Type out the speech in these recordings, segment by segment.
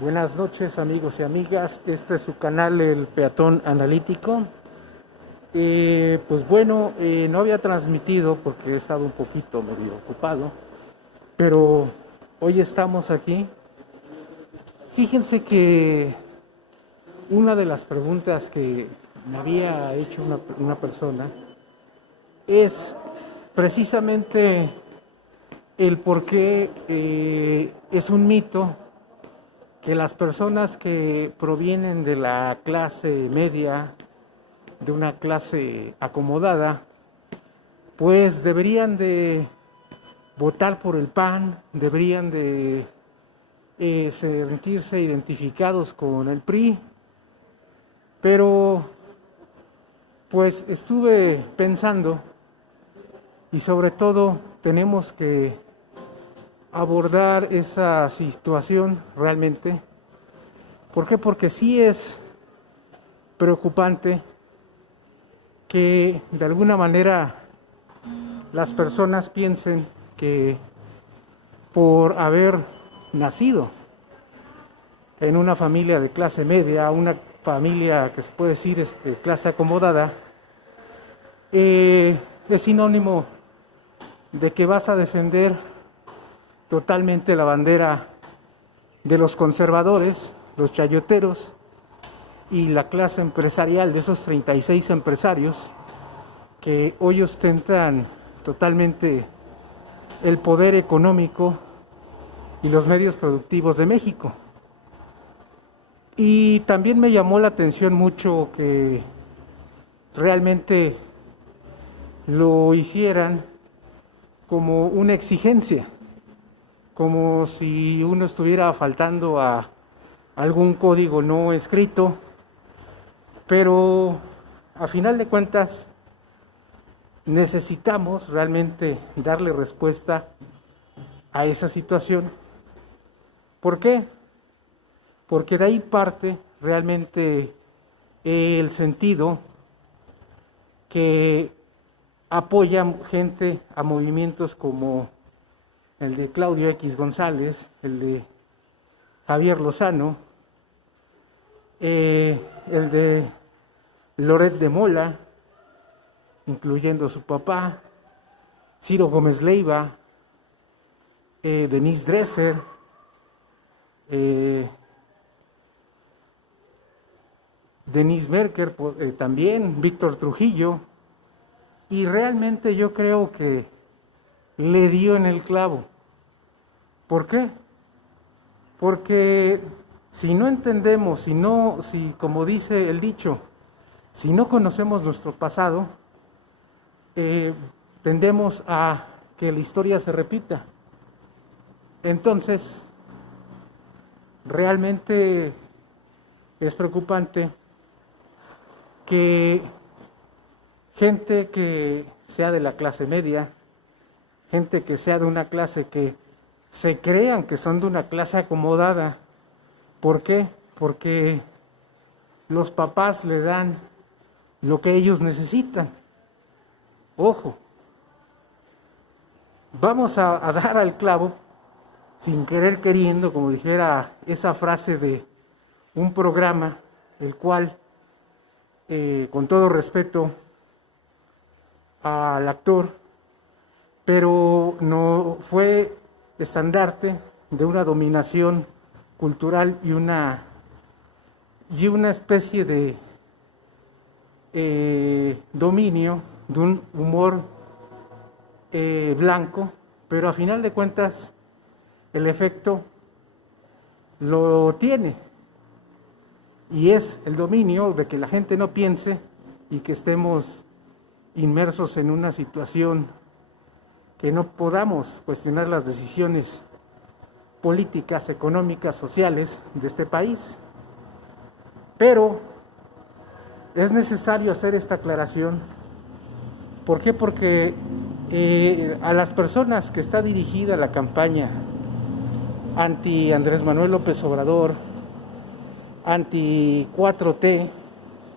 Buenas noches amigos y amigas, este es su canal El Peatón Analítico. Pues bueno, no había transmitido porque he estado un poquito medio ocupado, pero hoy estamos aquí. Fíjense que una de las preguntas que me había hecho una persona es precisamente el por qué es un mito que las personas que provienen de la clase media, de una clase acomodada, pues deberían de votar por el PAN, deberían de sentirse identificados con el PRI, pero pues estuve pensando y sobre todo tenemos que abordar esa situación realmente. ¿Por qué? Porque sí es preocupante que de alguna manera las personas piensen que por haber nacido en una familia de clase media, una familia que se puede decir clase acomodada, es sinónimo de que vas a defender totalmente la bandera de los conservadores, los chayoteros y la clase empresarial de esos 36 empresarios que hoy ostentan totalmente el poder económico y los medios productivos de México. Y también me llamó la atención mucho que realmente lo hicieran como una exigencia, como si uno estuviera faltando a algún código no escrito, pero a final de cuentas necesitamos realmente darle respuesta a esa situación. ¿Por qué? Porque de ahí parte realmente el sentido que apoya gente a movimientos como el de Claudio X González, el de Javier Lozano, el de Loret de Mola, incluyendo su papá, Ciro Gómez Leiva, Denise Dresser, Denise Merker, también Víctor Trujillo, y realmente yo creo que le dio en el clavo. ¿Por qué? Porque si no entendemos, si como dice el dicho, si no conocemos nuestro pasado, tendemos a que la historia se repita. Entonces, realmente es preocupante que gente que sea de la clase media, gente que sea de una clase que se crean que son de una clase acomodada. ¿Por qué? Porque los papás le dan lo que ellos necesitan. Ojo, vamos a dar al clavo sin querer queriendo, como dijera esa frase de un programa, el cual, con todo respeto al actor, pero no fue estandarte de una dominación cultural y una especie de dominio de un humor blanco, pero a final de cuentas el efecto lo tiene, y es el dominio de que la gente no piense y que estemos inmersos en una situación que no podamos cuestionar las decisiones políticas, económicas, sociales de este país. Pero es necesario hacer esta aclaración. ¿Por qué? Porque a las personas que está dirigida la campaña anti Andrés Manuel López Obrador, anti 4T,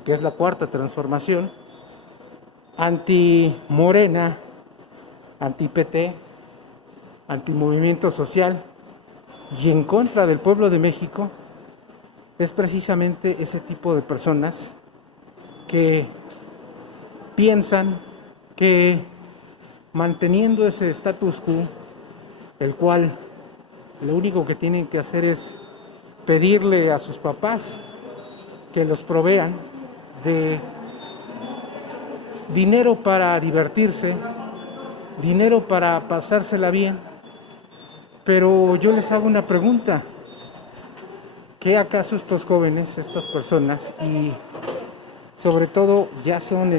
que es la cuarta transformación, anti Morena, anti PT, anti movimiento social y en contra del pueblo de México, es precisamente ese tipo de personas que piensan que manteniendo ese status quo, el cual lo único que tienen que hacer es pedirle a sus papás que los provean de dinero para divertirse, dinero para pasársela bien. Pero yo les hago una pregunta: ¿qué acaso estos jóvenes, estas personas, y sobre todo ya son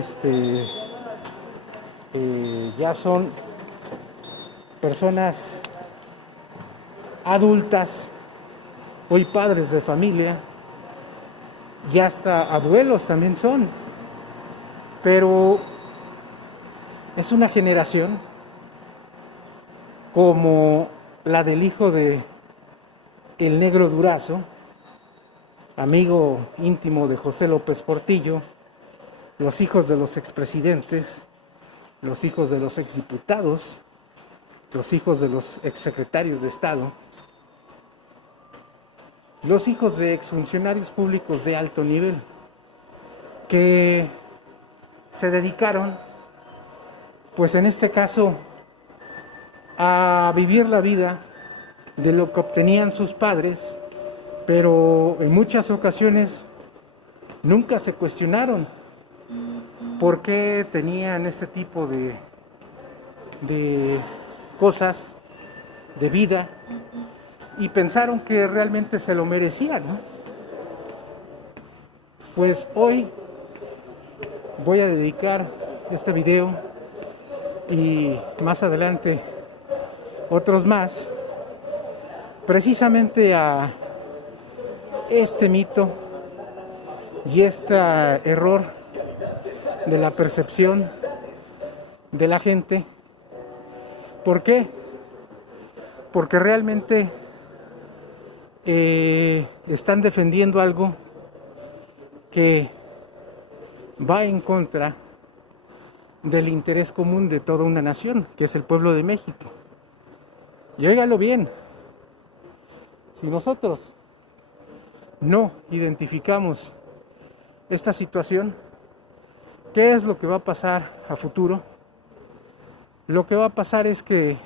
personas adultas, hoy padres de familia, ya hasta abuelos también son, pero es una generación como la del hijo de el Negro Durazo, amigo íntimo de José López Portillo, los hijos de los expresidentes, los hijos de los exdiputados, los hijos de los exsecretarios de Estado, los hijos de exfuncionarios públicos de alto nivel, que se dedicaron, pues en este caso, a vivir la vida de lo que obtenían sus padres, pero en muchas ocasiones nunca se cuestionaron por qué tenían este tipo de cosas, de vida, y pensaron que realmente se lo merecían, ¿no? Pues hoy voy a dedicar este video y más adelante otros más precisamente a este mito y este error de la percepción de la gente. ¿Por qué? Porque realmente están defendiendo algo que va en contra del interés común de toda una nación, que es el pueblo de México. Y óigalo bien, si nosotros no identificamos esta situación, ¿qué es lo que va a pasar a futuro? Lo que va a pasar es que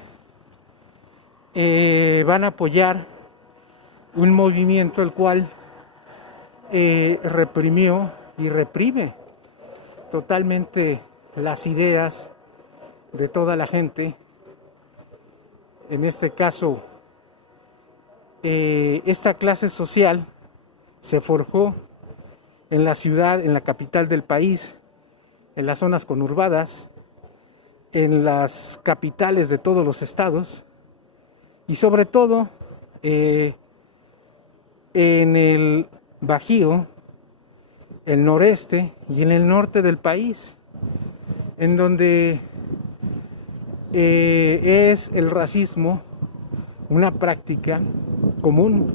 van a apoyar un movimiento el cual reprimió y reprime totalmente las ideas de toda la gente. En este caso, esta clase social se forjó en la ciudad, en la capital del país, en las zonas conurbadas, en las capitales de todos los estados y sobre todo en el Bajío, el noreste y en el norte del país, en donde es el racismo una práctica común.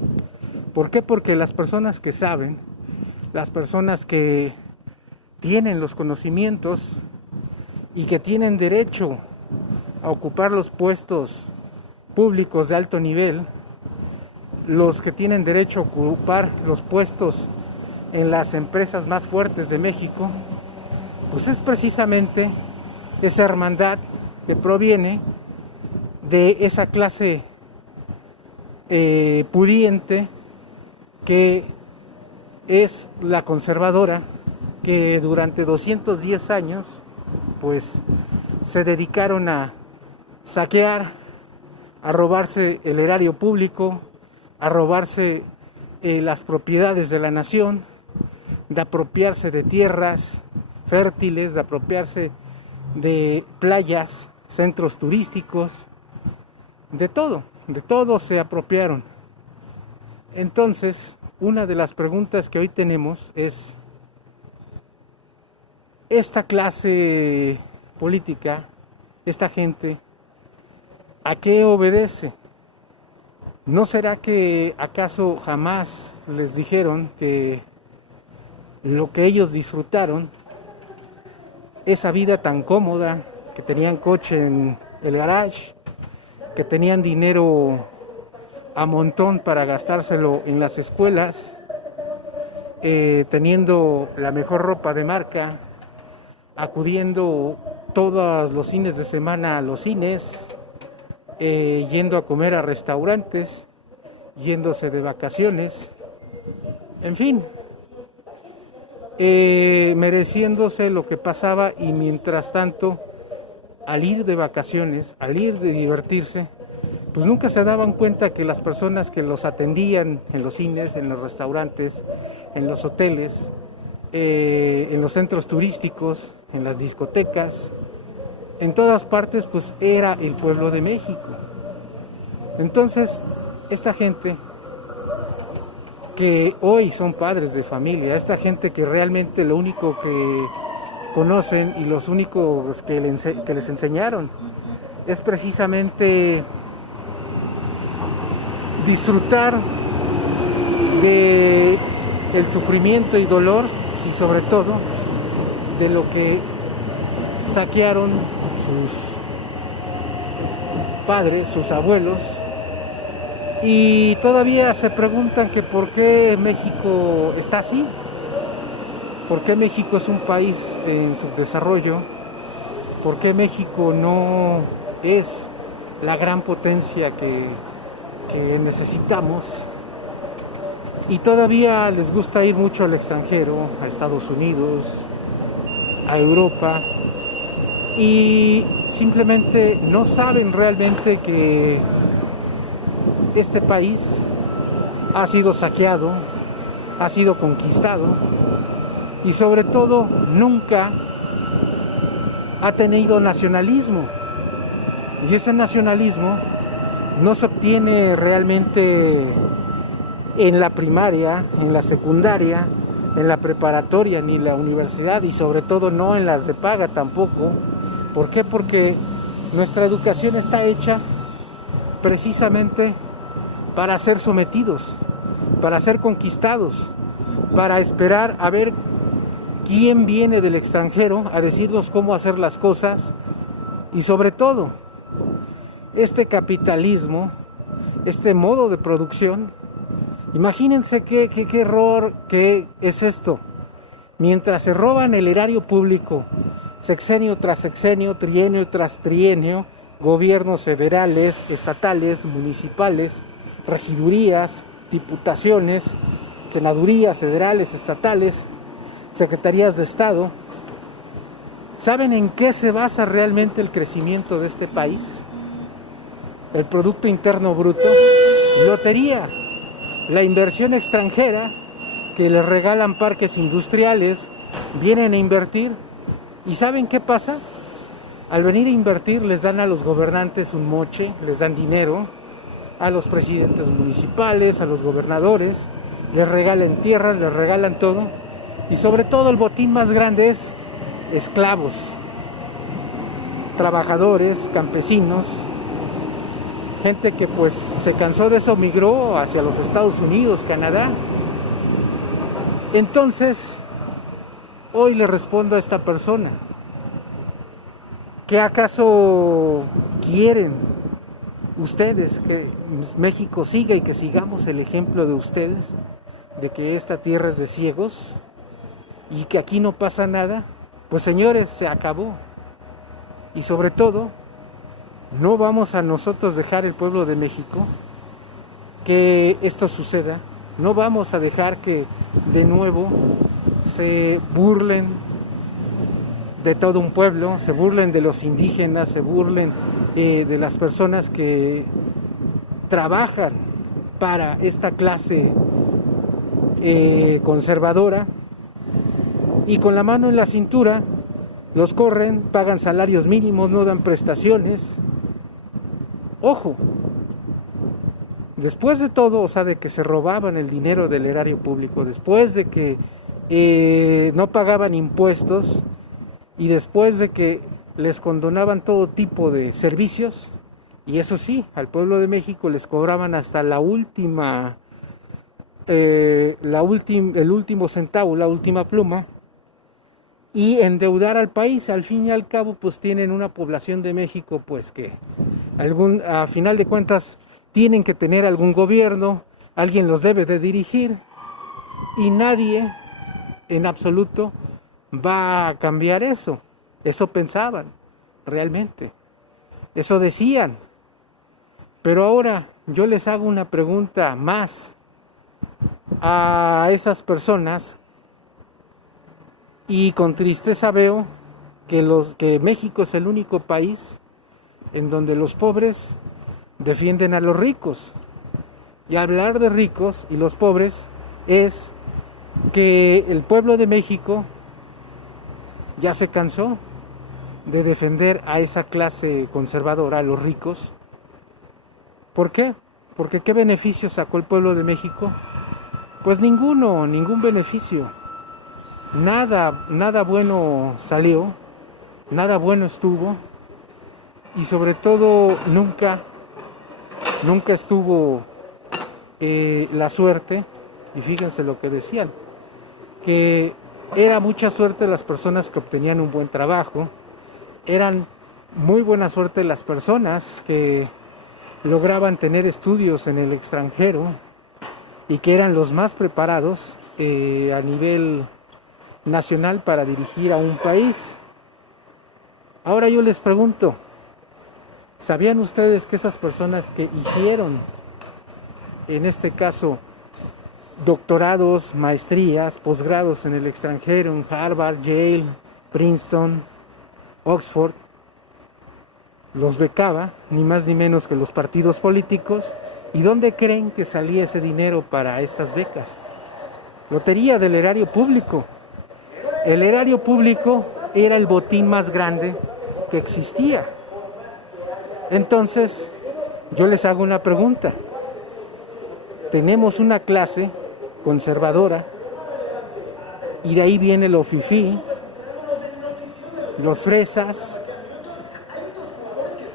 ¿Por qué? Porque las personas que saben, las personas que tienen los conocimientos y que tienen derecho a ocupar los puestos públicos de alto nivel, los que tienen derecho a ocupar los puestos en las empresas más fuertes de México, pues es precisamente esa hermandad que proviene de esa clase pudiente, que es la conservadora, que durante 210 años pues se dedicaron a saquear, a robarse el erario público, a robarse las propiedades de la nación, de apropiarse de tierras fértiles, de apropiarse de playas, centros turísticos, de todo se apropiaron. Entonces, una de las preguntas que hoy tenemos es: esta clase política, esta gente, ¿a qué obedece? ¿No será que acaso jamás les dijeron que lo que ellos disfrutaron, esa vida tan cómoda, que tenían coche en el garage, que tenían dinero a montón para gastárselo en las escuelas, teniendo la mejor ropa de marca, acudiendo todos los fines de semana a los cines, yendo a comer a restaurantes, yéndose de vacaciones, en fin, mereciéndose lo que pasaba. Y mientras tanto, al ir de vacaciones, al ir de divertirse, pues nunca se daban cuenta que las personas que los atendían en los cines, en los restaurantes, en los hoteles, en los centros turísticos, en las discotecas, en todas partes, pues era el pueblo de México. Entonces, esta gente que hoy son padres de familia, esta gente que realmente lo único que conocen y los únicos que les enseñaron es precisamente disfrutar de el sufrimiento y dolor, y sobre todo de lo que saquearon sus padres, sus abuelos, y todavía se preguntan que por qué México está así, por qué México es un país en subdesarrollo, por qué México no es la gran potencia que necesitamos, y todavía les gusta ir mucho al extranjero, a Estados Unidos, a Europa, y simplemente no saben realmente que este país ha sido saqueado, ha sido conquistado, y sobre todo nunca ha tenido nacionalismo. Y ese nacionalismo no se obtiene realmente en la primaria, en la secundaria, en la preparatoria, ni en la universidad, y sobre todo no en las de paga tampoco. ¿Por qué? Porque nuestra educación está hecha precisamente para ser sometidos, para ser conquistados, para esperar a ver quién viene del extranjero a decirnos cómo hacer las cosas. Y sobre todo, este capitalismo, este modo de producción, imagínense qué error que es esto. Mientras se roban el erario público, sexenio tras sexenio, trienio tras trienio, gobiernos federales, estatales, municipales, regidurías, diputaciones, senadurías federales, estatales, secretarías de Estado, ¿saben en qué se basa realmente el crecimiento de este país? El Producto Interno Bruto, lotería, la inversión extranjera, que les regalan parques industriales, vienen a invertir, y ¿saben qué pasa? Al venir a invertir les dan a los gobernantes un moche, les dan dinero, a los presidentes municipales, a los gobernadores, les regalan tierras, les regalan todo, y sobre todo el botín más grande es esclavos, trabajadores, campesinos, gente que pues se cansó de eso, migró hacia los Estados Unidos, Canadá. Entonces, hoy le respondo a esta persona, ¿qué acaso quieren ustedes que México siga y que sigamos el ejemplo de ustedes, de que esta tierra es de ciegos y que aquí no pasa nada? Pues señores, se acabó. Y sobre todo, no vamos a nosotros dejar, el pueblo de México, que esto suceda. No vamos a dejar que de nuevo se burlen de todo un pueblo, se burlen de los indígenas, se burlen de las personas que trabajan para esta clase conservadora, y con la mano en la cintura los corren, pagan salarios mínimos, no dan prestaciones. Ojo, después de todo, o sea, de que se robaban el dinero del erario público, después de que no pagaban impuestos, y después de que les condonaban todo tipo de servicios, y eso sí, al pueblo de México les cobraban hasta el último centavo, la última pluma, y endeudar al país. Al fin y al cabo, pues tienen una población de México, pues que a final de cuentas tienen que tener algún gobierno, alguien los debe de dirigir, Y nadie en absoluto va a cambiar eso. Eso pensaban realmente. Eso decían. Pero ahora yo les hago una pregunta más a esas personas y con tristeza veo que México es el único país en donde los pobres defienden a los ricos. Y hablar de ricos y los pobres es que el pueblo de México ya se cansó de defender a esa clase conservadora, a los ricos. ¿Por qué? Porque ¿qué beneficio sacó el pueblo de México? Pues ninguno, ningún beneficio. Nada bueno salió, nada bueno estuvo, y sobre todo nunca estuvo la suerte. Y fíjense lo que decían, que era mucha suerte las personas que obtenían un buen trabajo, eran muy buena suerte las personas que lograban tener estudios en el extranjero y que eran los más preparados a nivel nacional para dirigir a un país. Ahora yo les pregunto, ¿sabían ustedes que esas personas que hicieron, en este caso, doctorados, maestrías, posgrados en el extranjero, en Harvard, Yale, Princeton, Oxford, los becaba ni más ni menos que los partidos políticos? ¿Y dónde creen que salía ese dinero para estas becas? Lotería del erario público. El erario público era el botín más grande que existía. Entonces, yo les hago una pregunta. Tenemos una clase conservadora y de ahí viene lo fifí, los fresas.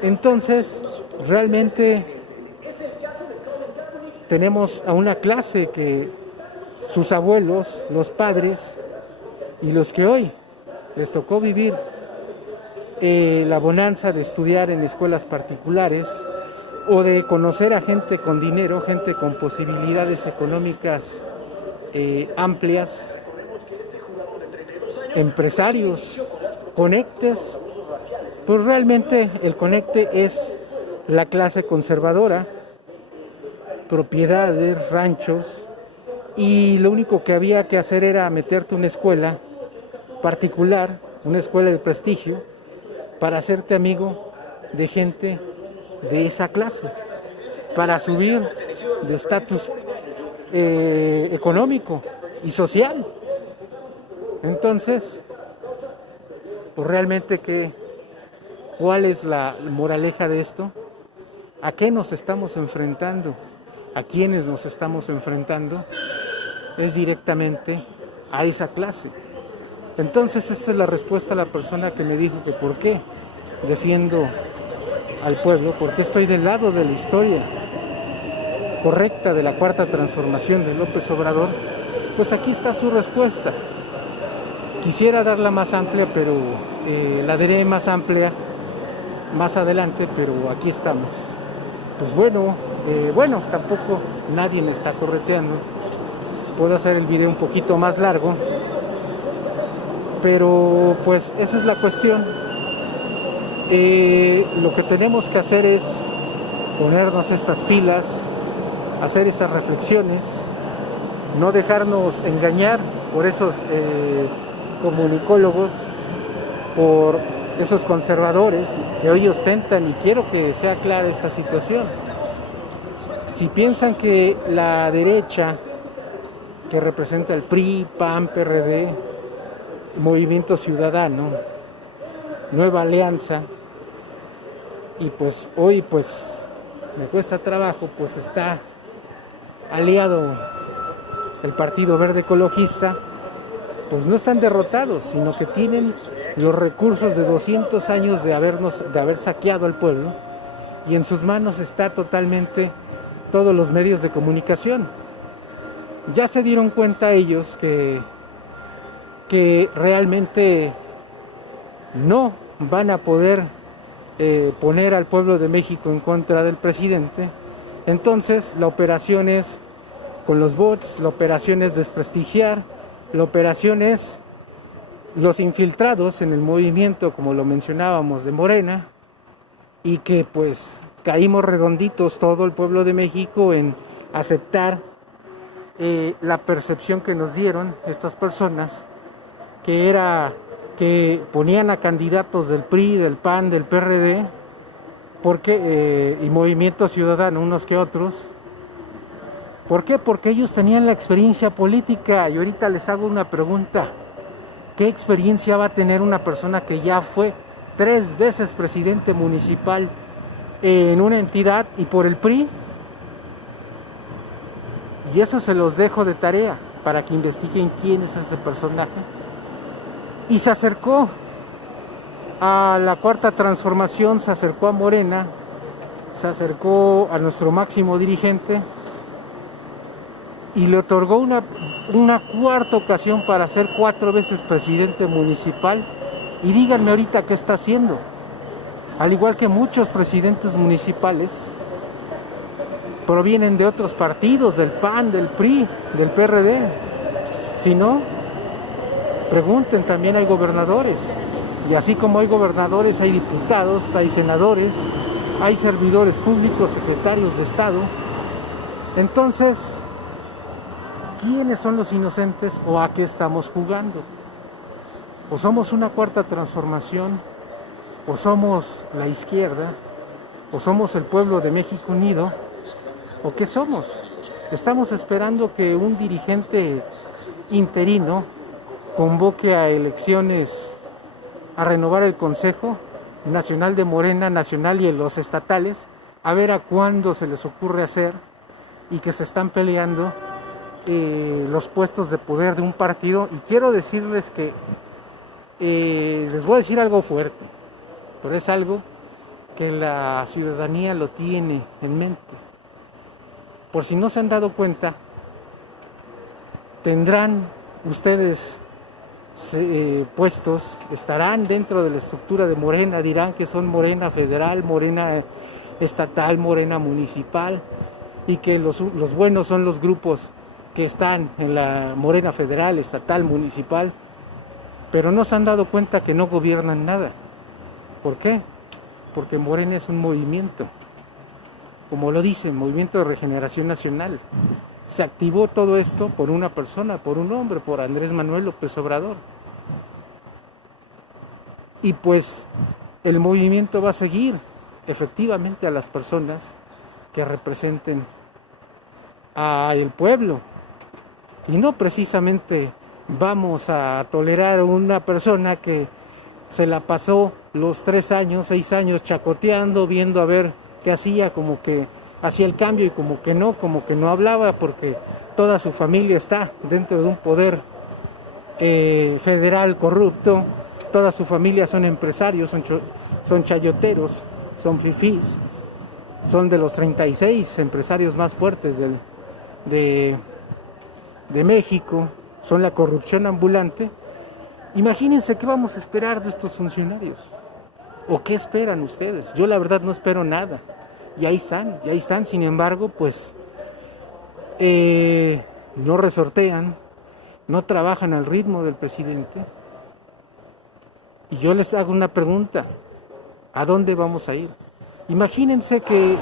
Entonces, realmente tenemos a una clase que sus abuelos, los padres y los que hoy les tocó vivir la bonanza de estudiar en escuelas particulares o de conocer a gente con dinero, gente con posibilidades económicas amplias, empresarios, conectes. Pues realmente el conecte es la clase conservadora, propiedades, ranchos, y lo único que había que hacer era meterte a una escuela particular, una escuela de prestigio, para hacerte amigo de gente de esa clase, para subir de estatus económico y social. Entonces, pues realmente ¿cuál es la moraleja de esto? ¿A qué nos estamos enfrentando? ¿A quiénes nos estamos enfrentando? Es directamente a esa clase. Entonces esta es la respuesta a la persona que me dijo que por qué defiendo al pueblo, porque estoy del lado de la historia correcta de la cuarta transformación de López Obrador. Pues aquí está su respuesta. Quisiera darla más amplia, pero la daré más amplia más adelante, pero aquí estamos. Pues bueno, tampoco nadie me está correteando. Puedo hacer el video un poquito más largo, pero pues esa es la cuestión. Lo que tenemos que hacer es ponernos estas pilas, hacer estas reflexiones, no dejarnos engañar por esos comunicólogos, por esos conservadores que hoy ostentan, y quiero que sea clara esta situación. Si piensan que la derecha, que representa el PRI, PAN, PRD, Movimiento Ciudadano, Nueva Alianza, y pues hoy pues me cuesta trabajo, pues está aliado el Partido Verde Ecologista, pues no están derrotados, sino que tienen los recursos de 200 años de haber saqueado al pueblo, y en sus manos está totalmente todos los medios de comunicación. Ya se dieron cuenta ellos que realmente no van a poder poner al pueblo de México en contra del presidente. Entonces la operación es con los bots, la operación es desprestigiar, la operación es los infiltrados en el movimiento, como lo mencionábamos, de Morena, y que pues caímos redonditos todo el pueblo de México en aceptar la percepción que nos dieron estas personas, que era que ponían a candidatos del PRI, del PAN, del PRD, y Movimiento Ciudadano, unos que otros. ¿Por qué? Porque ellos tenían la experiencia política. Y ahorita les hago una pregunta: ¿qué experiencia va a tener una persona que ya fue 3 veces presidente municipal en una entidad y por el PRI? Y eso se los dejo de tarea para que investiguen quién es ese personaje. Y se acercó a la Cuarta Transformación, se acercó a Morena, se acercó a nuestro máximo dirigente y le otorgó una cuarta ocasión para ser 4 veces presidente municipal. Y díganme ahorita qué está haciendo. Al igual que muchos presidentes municipales provienen de otros partidos, del PAN, del PRI, del PRD. Si no, pregunten, también hay gobernadores. Y así como hay gobernadores, hay diputados, hay senadores, hay servidores públicos, secretarios de Estado. Entonces, ¿quiénes son los inocentes o a qué estamos jugando? O somos una cuarta transformación, o somos la izquierda, o somos el pueblo de México unido, o qué somos. Estamos esperando que un dirigente interino convoque a elecciones, a renovar el Consejo Nacional de Morena, nacional y en los estatales, a ver a cuándo se les ocurre hacer, y que se están peleando los puestos de poder de un partido. Y quiero decirles que les voy a decir algo fuerte, pero es algo que la ciudadanía lo tiene en mente. Por si no se han dado cuenta, tendrán ustedes puestos, estarán dentro de la estructura de Morena, dirán que son Morena federal, Morena estatal, Morena municipal, y que los buenos son los grupos que están en la Morena federal, estatal, municipal, pero no se han dado cuenta que no gobiernan nada. ¿Por qué? Porque Morena es un movimiento, como lo dice, Movimiento de Regeneración Nacional. Se activó todo esto por una persona, por un hombre, por Andrés Manuel López Obrador. Y pues el movimiento va a seguir efectivamente a las personas que representen al pueblo. Y no precisamente vamos a tolerar a una persona que se la pasó los 3 años, 6 años chacoteando, viendo a ver qué hacía, como que hacía el cambio y como que no hablaba, porque toda su familia está dentro de un poder federal corrupto, toda su familia son empresarios, son chayoteros, son fifís, son de los 36 empresarios más fuertes de México, son la corrupción ambulante. Imagínense qué vamos a esperar de estos funcionarios, o qué esperan ustedes. Yo la verdad no espero nada. Y ahí están, sin embargo, pues no resortean, no trabajan al ritmo del presidente. Y yo les hago una pregunta: ¿a dónde vamos a ir? Imagínense que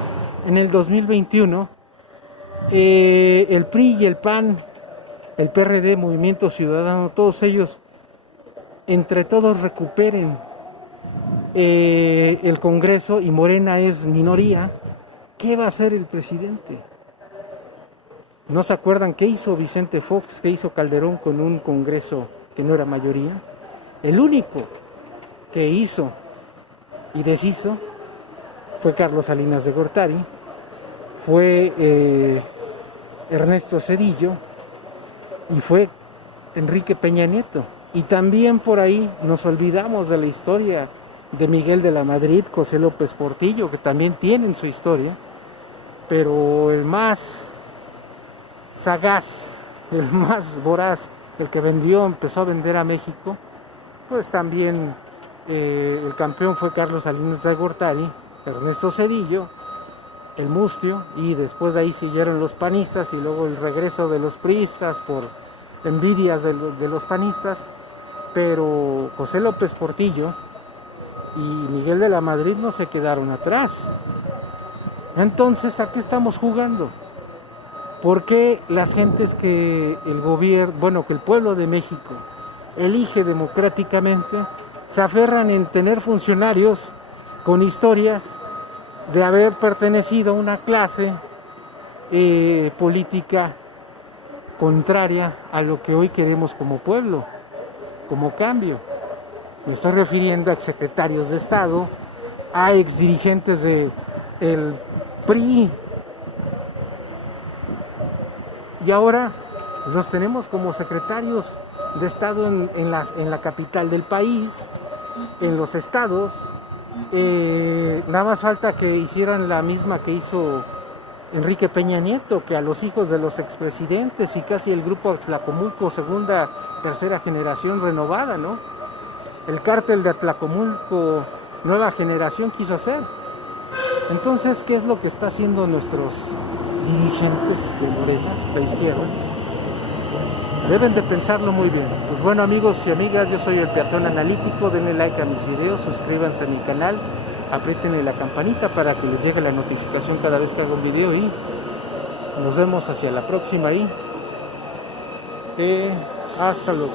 en el 2021 el PRI y el PAN, el PRD, Movimiento Ciudadano, todos ellos, entre todos recuperen el Congreso y Morena es minoría. ¿Qué va a hacer el presidente? ¿No se acuerdan qué hizo Vicente Fox, qué hizo Calderón con un Congreso que no era mayoría? El único que hizo y deshizo fue Carlos Salinas de Gortari, fue Ernesto Zedillo y fue Enrique Peña Nieto. Y también por ahí nos olvidamos de la historia de Miguel de la Madrid, José López Portillo, que también tienen su historia, pero el más sagaz, el más voraz, el que empezó a vender a México, pues también el campeón fue Carlos Salinas de Gortari, Ernesto Zedillo, el mustio, y después de ahí siguieron los panistas y luego el regreso de los priistas por envidias de los panistas, pero José López Portillo y Miguel de la Madrid no se quedaron atrás. Entonces, ¿a qué estamos jugando? ¿Por qué las gentes que el gobierno, bueno, que el pueblo de México elige democráticamente, se aferran en tener funcionarios con historias de haber pertenecido a una clase política contraria a lo que hoy queremos como pueblo, como cambio? Me estoy refiriendo a exsecretarios de Estado, a exdirigentes del PRI, y ahora los tenemos como secretarios de Estado en la capital del país, en los estados. Nada más falta que hicieran la misma que hizo Enrique Peña Nieto, que a los hijos de los expresidentes y casi el grupo Atlacomulco, segunda, tercera generación renovada, ¿no? El cártel de Atlacomulco, nueva generación, quiso hacer. Entonces, ¿qué es lo que está haciendo nuestros dirigentes de Morena, de izquierda? Pues deben de pensarlo muy bien. Pues bueno, amigos y amigas, yo soy el Peatón Analítico. Denle like a mis videos, suscríbanse a mi canal, apriétenle la campanita para que les llegue la notificación cada vez que hago un video, y nos vemos hacia la próxima, y hasta luego.